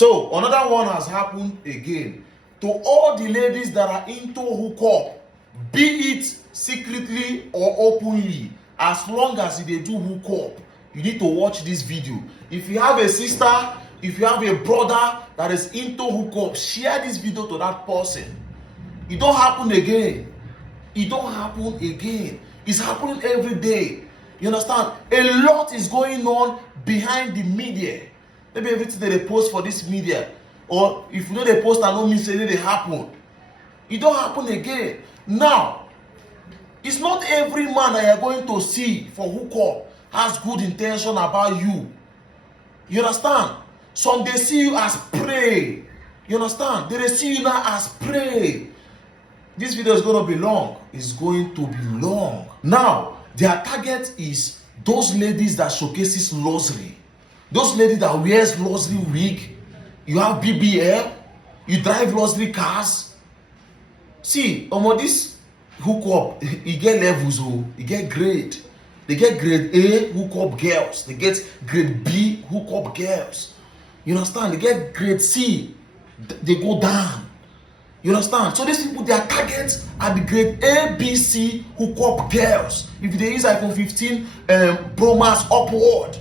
So another one has happened again. To all the ladies that are into hookup, be it secretly or openly, as long as they do hookup, you need to watch this video. If you have a sister, if you have a brother that is into hookup, share this video to that person. It don't happen again. It don't happen again. It's happening every day. You understand? A lot is going on behind the media. Maybe everything that they post for this media, or if you know they post and don't mean say they happen. It don't happen again. Now, it's not every man that you're going to see for hookup has good intention about you. You understand? Some they see you as prey. You understand? They see you now as prey. This video is going to be long. It's going to be long. Now, their target is those ladies that showcases luxury. Those ladies that wears luxury wig. You have BBL. You drive luxury cars. See, this hookup, you get levels, you get grade. They get grade A hookup girls. They get grade B hookup girls. You understand? They get grade C. They go down. You understand? So these people, their targets are the grade A, B, C hookup girls. If they use iPhone 15 Pro Max upward,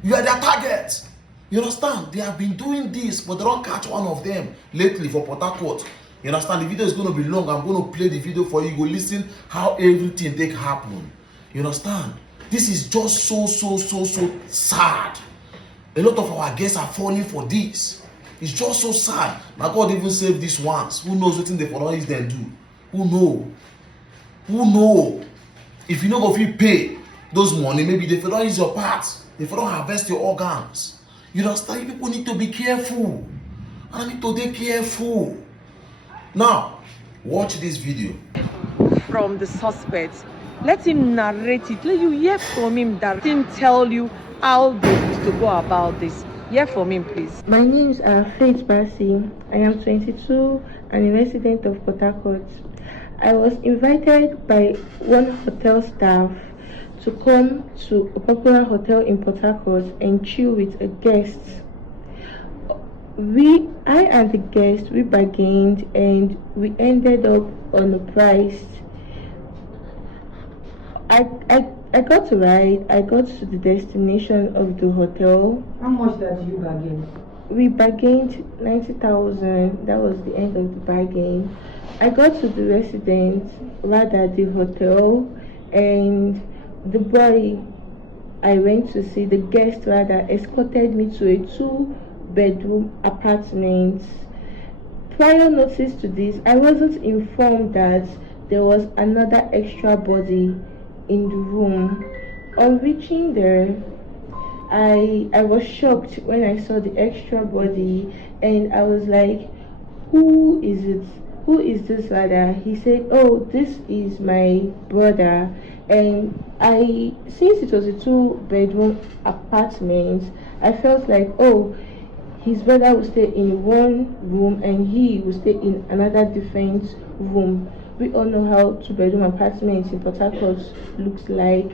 you are their targets. You understand? They have been doing this, but they don't catch one of them lately for portharcourt. You understand? The video is going to be long. I'm going to play the video for you. Go listen how everything take happen. You understand? This is just so sad. A lot of our guests are falling for this. It's just so sad. Now God even saved these ones. Who knows what they for is then do? Who know? Who know? If you know go fit pay those money, maybe they don't use your parts. They don't harvest your organs. You understand? People need to be careful. And I need to be careful. Now, watch this video. From the suspect. Let him narrate it. Let you hear from him. Let him tell you how they used to go about this. Hear from him, please. My name is Faith Basi. I am 22 and a resident of Port Harcourt. I was invited by one hotel staff to come to a popular hotel in Port Harcourt and chill with a guest. I and the guest, we bargained and we ended up on a price. I got to ride. I got to the destination of the hotel. How much did you bargain? We bargained 90,000. That was the end of the bargain. I got to the the hotel, and the boy I went to see, the guest rather, escorted me to a 2-bedroom apartment. Prior notice to this, I wasn't informed that there was another extra body in the room. On reaching there, I was shocked when I saw the extra body, and I was like, who is it? Who is this rather? He said, oh, this is my brother. And since it was a 2-bedroom apartment, I felt like, oh, his brother would stay in one room and he would stay in another different room. We all know how 2-bedroom apartments in Port Harcourt looks like.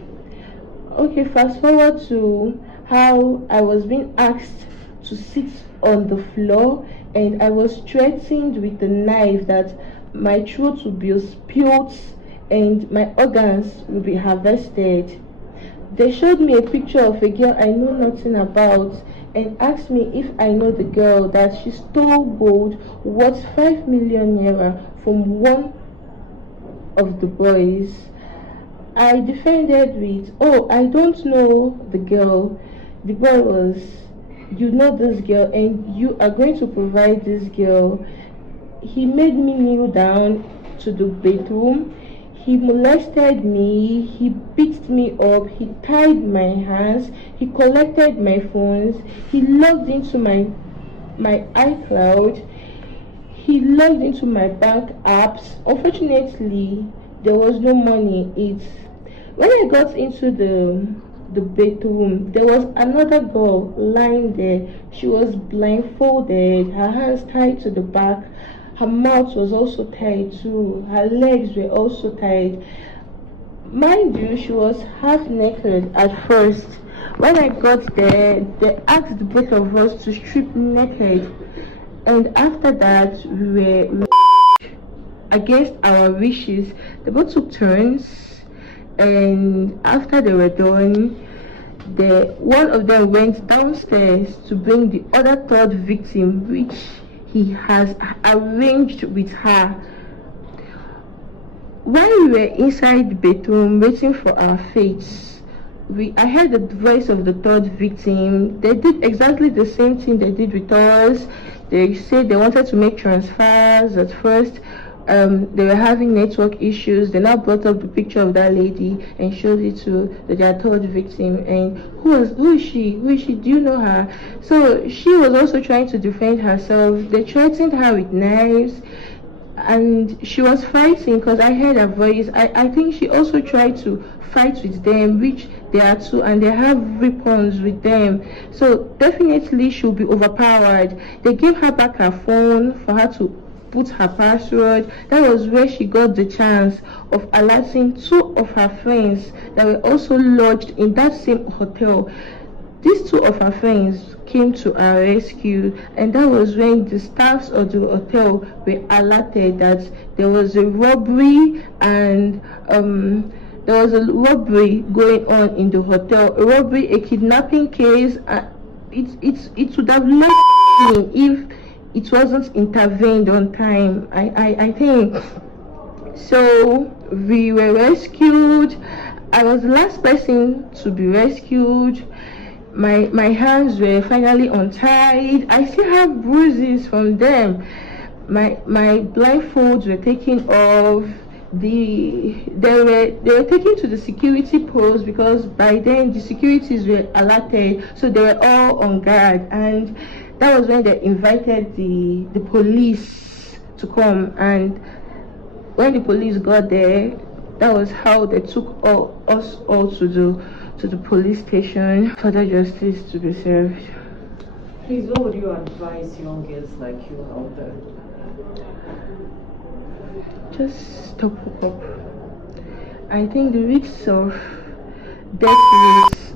Okay, fast forward to how I was being asked to sit on the floor, and I was threatened with a knife that my throat would be spilled and my organs will be harvested. They showed me a picture of a girl I know nothing about and asked me if I know the girl that she stole gold worth 5 million naira from one of the boys. I defended with, oh, I don't know the girl. The boy was, you know this girl and you are going to provide this girl. He made me kneel down to the bedroom. He molested me, he beat me up, he tied my hands, he collected my phones, he logged into my iCloud, he logged into my bank apps. Unfortunately, there was no money. When I got into the bedroom, there was another girl lying there. She was blindfolded, her hands tied to the back. Her mouth was also tied too. Her legs were also tied. Mind you, she was half naked at first. When I got there, they asked both of us to strip naked, and after that, we were against our wishes. They both took turns, and after they were done, one of them went downstairs to bring the other third victim, which he has arranged with her. While we were inside the bedroom waiting for our fates, I heard the voice of the third victim. They did exactly the same thing they did with us. They said they wanted to make transfers at first. They were having network issues. They now brought up the picture of that lady and showed it to their third victim. And who is she? Who is she? Do you know her? So she was also trying to defend herself. They threatened her with knives, and she was fighting because I heard her voice. I think she also tried to fight with them, which they are two, and they have weapons with them. So definitely she'll be overpowered. They gave her back her phone for her to put her password. That was where she got the chance of alerting two of her friends that were also lodged in that same hotel. These two of her friends came to our rescue, and that was when the staffs of the hotel were alerted that there was a robbery, and there was a robbery going on in the hotel. A robbery, a kidnapping case. It would have left me if it wasn't intervened on time. I think so. We were rescued. I was the last person to be rescued. My hands were finally untied. I still have bruises from them. My blindfolds were taken off. They were taken to the security post because by then the securities were alerted, so they were all on guard. And that was when they invited the police to come. And when the police got there, that was how they took us all to the police station for the justice to be served. Please, what would you advise young girls like you out there? Just stop hookup. I think the risks of death rates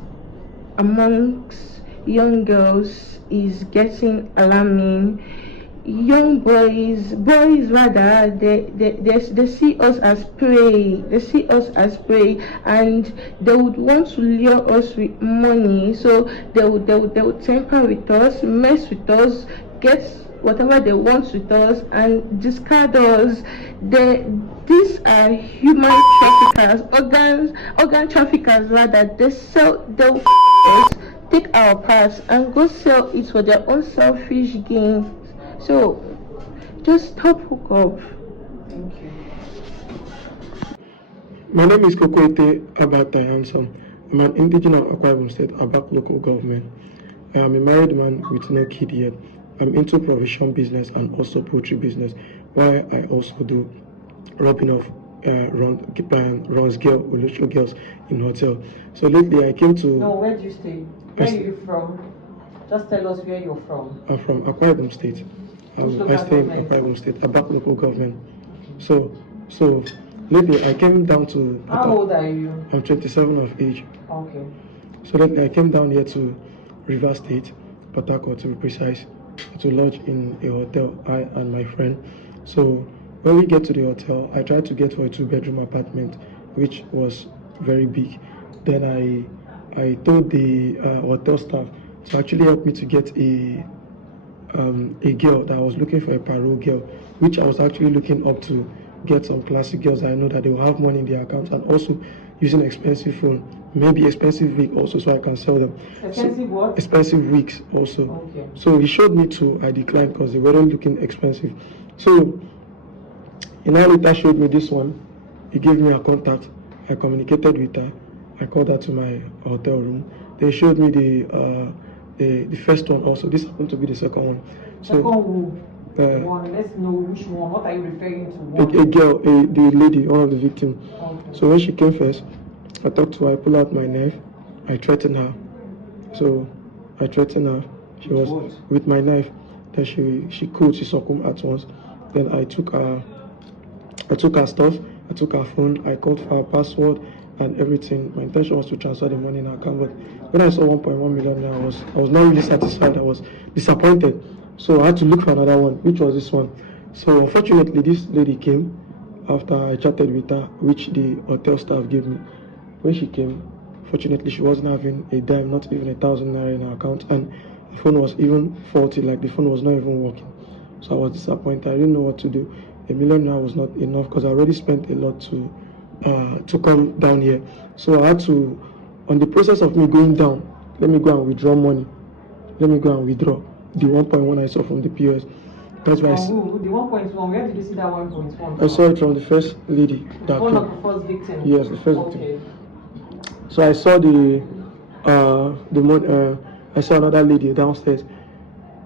amongst young girls is getting alarming. Young boys rather, they see us as prey. They see us as prey, and they would want to lure us with money. So they would tamper with us, mess with us, get whatever they want with us, and discard us. These are human traffickers, organ traffickers rather. They'll us, take our parts, and go sell it for their own selfish gain. So, just stop hookup. Thank you. My name is Kokwete Abata Hanson. I'm an indigenous of Akwa Ibom State, Abak local government. I am a married man with no kid yet. I'm into provision business and also poultry business, while I also do robbing of runs girls in hotel. So lately I came to... No, where do you stay? Where are you from? Just tell us where you're from. I'm from Akwa Ibom State. I stay in Akwa Ibom State, Abak local government. So lately I came down to... How old are you? I'm 27 of age. Okay. So lately I came down here to River State, Portharcourt to be precise, to lodge in a hotel, I and my friend. So when we get to the hotel, I tried to get for a 2-bedroom apartment, which was very big. Then I told the hotel staff to actually help me to get a girl that I was looking for, a parole girl, which I was actually looking up to get some classic girls. I know that they will have money in their accounts, and also using expensive phone, maybe expensive wig also, so I can sell them. Expensive what? Expensive wigs also. Okay. So he showed me two. I declined because they weren't looking expensive. So he now later showed me this one. He gave me a contact. I communicated with her. I called her to my hotel room. They showed me the first one also. This happened to be the second one. So second one. Let's know which one. What are you referring to? A girl, the lady, one of the victims. Okay. So when she came first, I talked to her. I pulled out my knife. I threatened her. So I threatened her. She was with my knife. Then she succumbed at once. Then I took her stuff. I took her phone. I called for her password. and everything. My intention was to transfer the money in her account, but when I saw 1.1 million, I was not really satisfied. I was disappointed. So I had to look for another one, which was this one. So unfortunately, this lady came after I chatted with her, which the hotel staff gave me. When she came, fortunately, she wasn't having a dime, not even 1,000 naira in her account, and the phone was even faulty, like the phone was not even working. So I was disappointed. I didn't know what to do. 1 million naira was not enough because I already spent a lot to come down here. So I had to, on the process of me going down, let me go and withdraw money. Let me go and withdraw the 1.1 I saw from the POS. That's why The 1.1, where did you see that 1.1? I saw it from the first lady. One of the first victims? Yes, the first victim. victim. So I saw I saw another lady downstairs.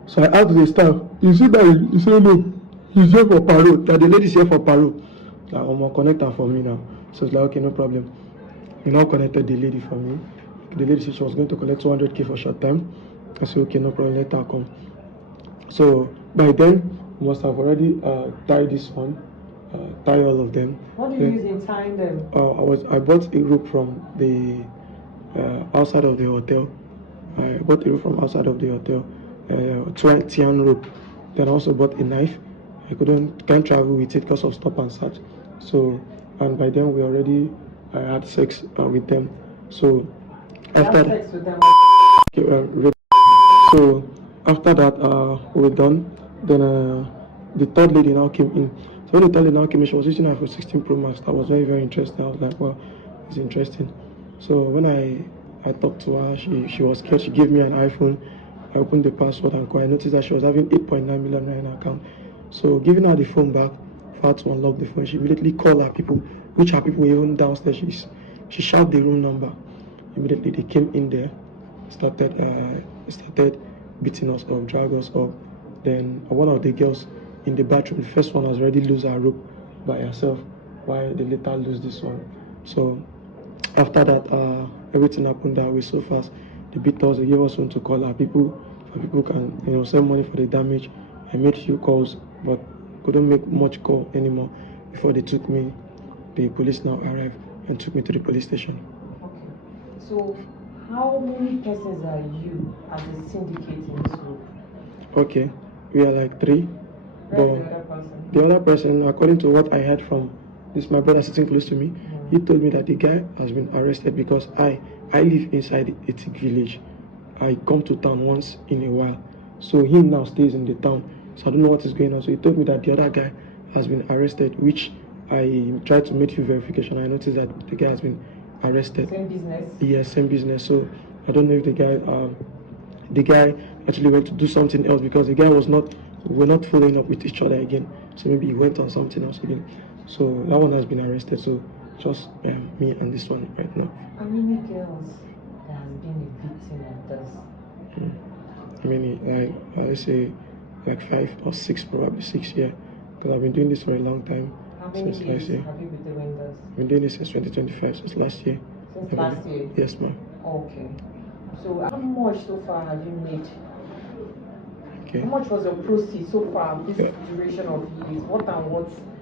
So I asked the staff, you see that? He said no, he's here for parole. That the lady's here for parole. I'm gonna connect her for me now. So it's like, okay, no problem. He now connected the lady for me. The lady said she was going to collect 200k for short time. I said, okay, no problem, let her come. So by then, we must have already tied this one, tie all of them. What do you use in tying them? I bought a rope from the outside of the hotel. I bought a rope from outside of the hotel, 20 rope. Then I also bought a knife. I can't travel with it because of stop and search. So, and by then we already had sex with them. So after sex with them. So after that we were done. Then the third lady now came in. So when the third lady now came in, she was using iPhone 16 Pro Max. That was very, very interesting. I was like, wow, it's interesting. So when I talked to her, she was scared. She gave me an iPhone. I opened the password and I noticed that she was having 8.9 million in her account. So giving her the phone back for her to unlock the phone, she immediately called her people, which her people were even downstairs. She shouted the room number. Immediately they came in there, started beating us up, drag us up. Then one of the girls in the bathroom, the first one has already lose her rope by herself, while they later lose this one. So after that, everything happened that way so fast. They beat us, they gave us one to call our people, so people can send money for the damage. I made few calls, but couldn't make much call anymore before they took me. The police now arrived and took me to the police station. Okay. So how many persons are you as a syndicate in this group? Okay, we are like 3. Where's The other person, according to what I heard from my brother sitting close to me, he told me that the guy has been arrested because I live inside a thick village. I come to town once in a while. So he now stays in the town. So I don't know what is going on. So he told me that the other guy has been arrested, which I tried to make few verification. I noticed that the guy has been arrested. Same business? Yes, same business. So I don't know if the guy actually went to do something else because the guy we're not following up with each other again. So maybe he went on something else again. So that one has been arrested. So just me and this one right now. How many girls that has been a victim of this? I mean, let's say like 5 or 6, probably 6 years. Because I've been doing this for a long time. How many since years last year. have you been doing this? I've been doing this since 2025, since last year. Since last year? Yes, ma'am. Okay. So how much so far have you made? Okay. How much was your proceeds so far this duration of years?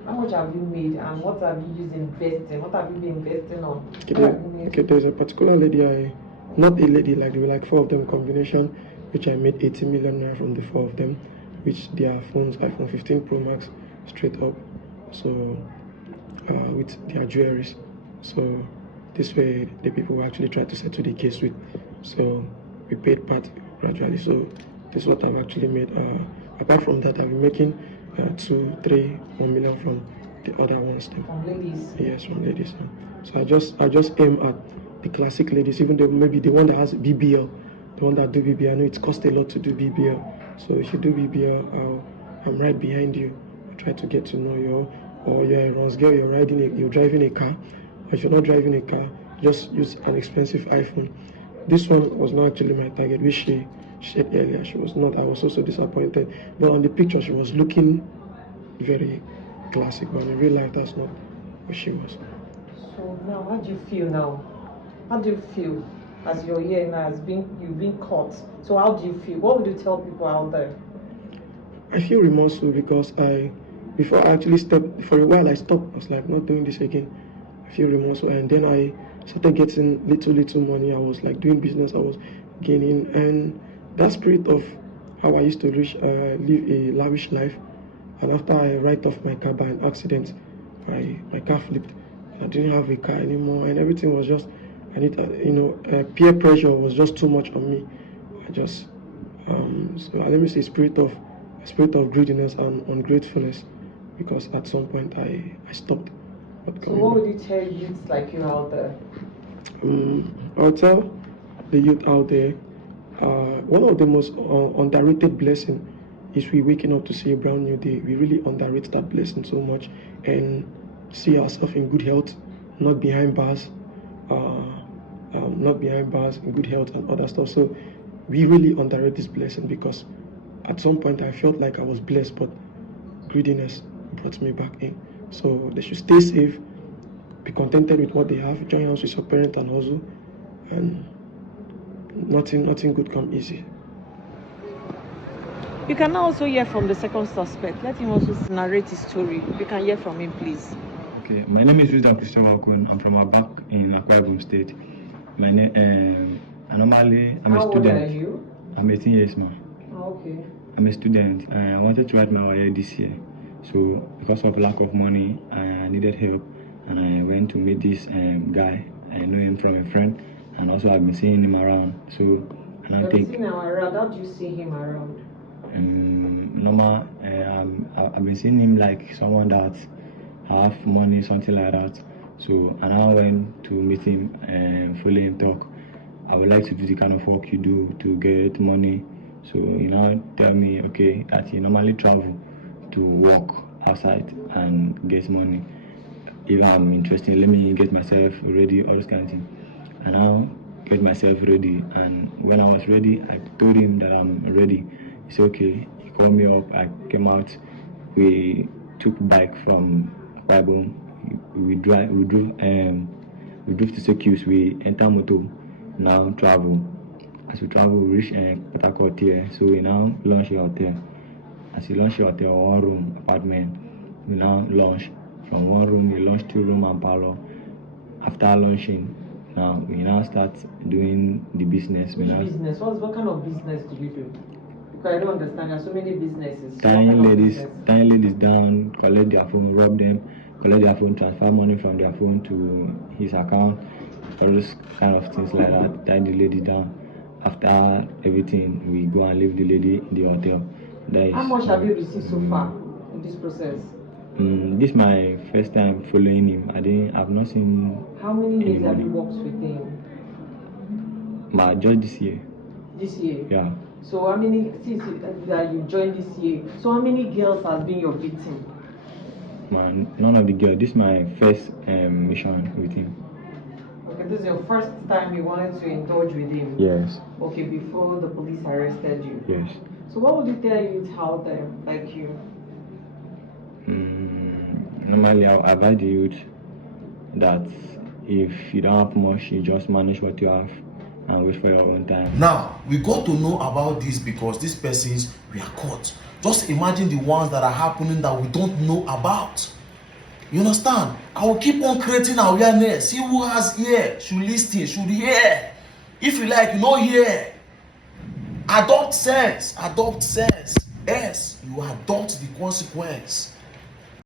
How much have you made and what have you used investing? What have you been investing on? Okay, there's a particular lady, not a lady, like there were like 4 of them combination, which I made 80 million naira from the 4 of them, which their phones, iPhone 15 Pro Max, straight up. So with their jewelries. So this way the people will actually try to settle the case with. So we paid part gradually. So this is what I've actually made. Apart from that, I've been making 2, 3, 1 million from the other ones. From ladies? Yes, from ladies. So I just aim at the classic ladies, even though maybe the one that has BBL, the one that do BBL. I know it costs a lot to do BBL. So if you do BBL, I'm right behind you. I try to get to know you. Or you're a runs girl, you're driving a car. Or if you're not driving a car, just use an expensive iPhone. This one was not actually my target, which she said earlier. She was not. I was also disappointed. But on the picture, she was looking very classic. But in real life, that's not what she was. So now, how do you feel now? How do you feel as you're here now? You've been caught. So how do you feel? What would you tell people out there? I feel remorseful because before I actually stepped, for a while I stopped. I was like, not doing this again. I feel remorseful, and then I started getting little money. I was like doing business, I was gaining, and that spirit of how I used to live a lavish life. And after I write off my car by an accident, my car flipped. I didn't have a car anymore, and everything was just, peer pressure was just too much on me. I just, so let me say, spirit of greediness and ungratefulness, because at some point I stopped. So what would you tell youths like you out there? I'll tell the youth out there, one of the most underrated blessings is we waking up to see a brand new day. We really underrate that blessing so much, and see ourselves in good health, not behind bars, in good health and other stuff. So we really underrate this blessing, because at some point I felt like I was blessed, but greediness brought me back in. So they should stay safe, be contented with what they have, join hands with your parent and hustle, and nothing good come easy. You can also hear from the second suspect. Let him also narrate his story. You can hear from him, please. Okay, my name is Wisdom Christian Walkun. I'm from Abak in Akwa Ibom State. Normally, I'm a student. How old are you? I'm 18 years now. Oh, okay. I'm a student. I wanted to write my YA this year. So, because of lack of money, I needed help. And I went to meet this guy. I know him from a friend. And also, I've been seeing him around. So, and I think. Seen him around. How do you see him around? Normal. I've been seeing him like someone that have money, something like that. So, and I went to meet him and follow him talk. I would like to do the kind of work you do to get money. So, tell me, okay, that you normally travel to work outside and get money. If I'm interested, let me get myself ready, all those kind of things. And now get myself ready. And when I was ready, I told him that I'm ready. He said, okay. He called me up. I came out. We took bike from Akwa Ibom. We drove to Secuse. We enter motor. Now travel. As we travel, we reach portharcourt here. So we now launch the hotel. As we launch the hotel, 1 room apartment. We now launch. From 1 room, we launch 2 room and parlor. After launching, now we now start doing the business. Which business? What kind of business do you do? Because I don't understand. There are so many businesses. Tying ladies down, collect their phone, rob them, collect their phone, transfer money from their phone to his account, all those kind of things like that. Tie the lady down. After everything, we go and leave the lady in the hotel. How much have you received so far in this process? This is my first time following him. I've not seen. How many years have you worked with him? Just this year. This year? Yeah. So how many, since that you joined this year, so how many girls has been your victim? None of the girls. This is my first mission with him. Okay, this is your first time you wanted to indulge with him? Yes. Okay, before the police arrested you? Yes. So what would you tell youth out there, like you? Normally, I advise the youth that if you don't have much, you just manage what you have and wait for your own time. Now, we got to know about this because these persons were caught. Just imagine the ones that are happening that we don't know about. You understand? I will keep on creating awareness. See who has ear, should listen, should hear. If you like, you know, hear. Adopt sense. Adopt sense. Yes, you adopt the consequence.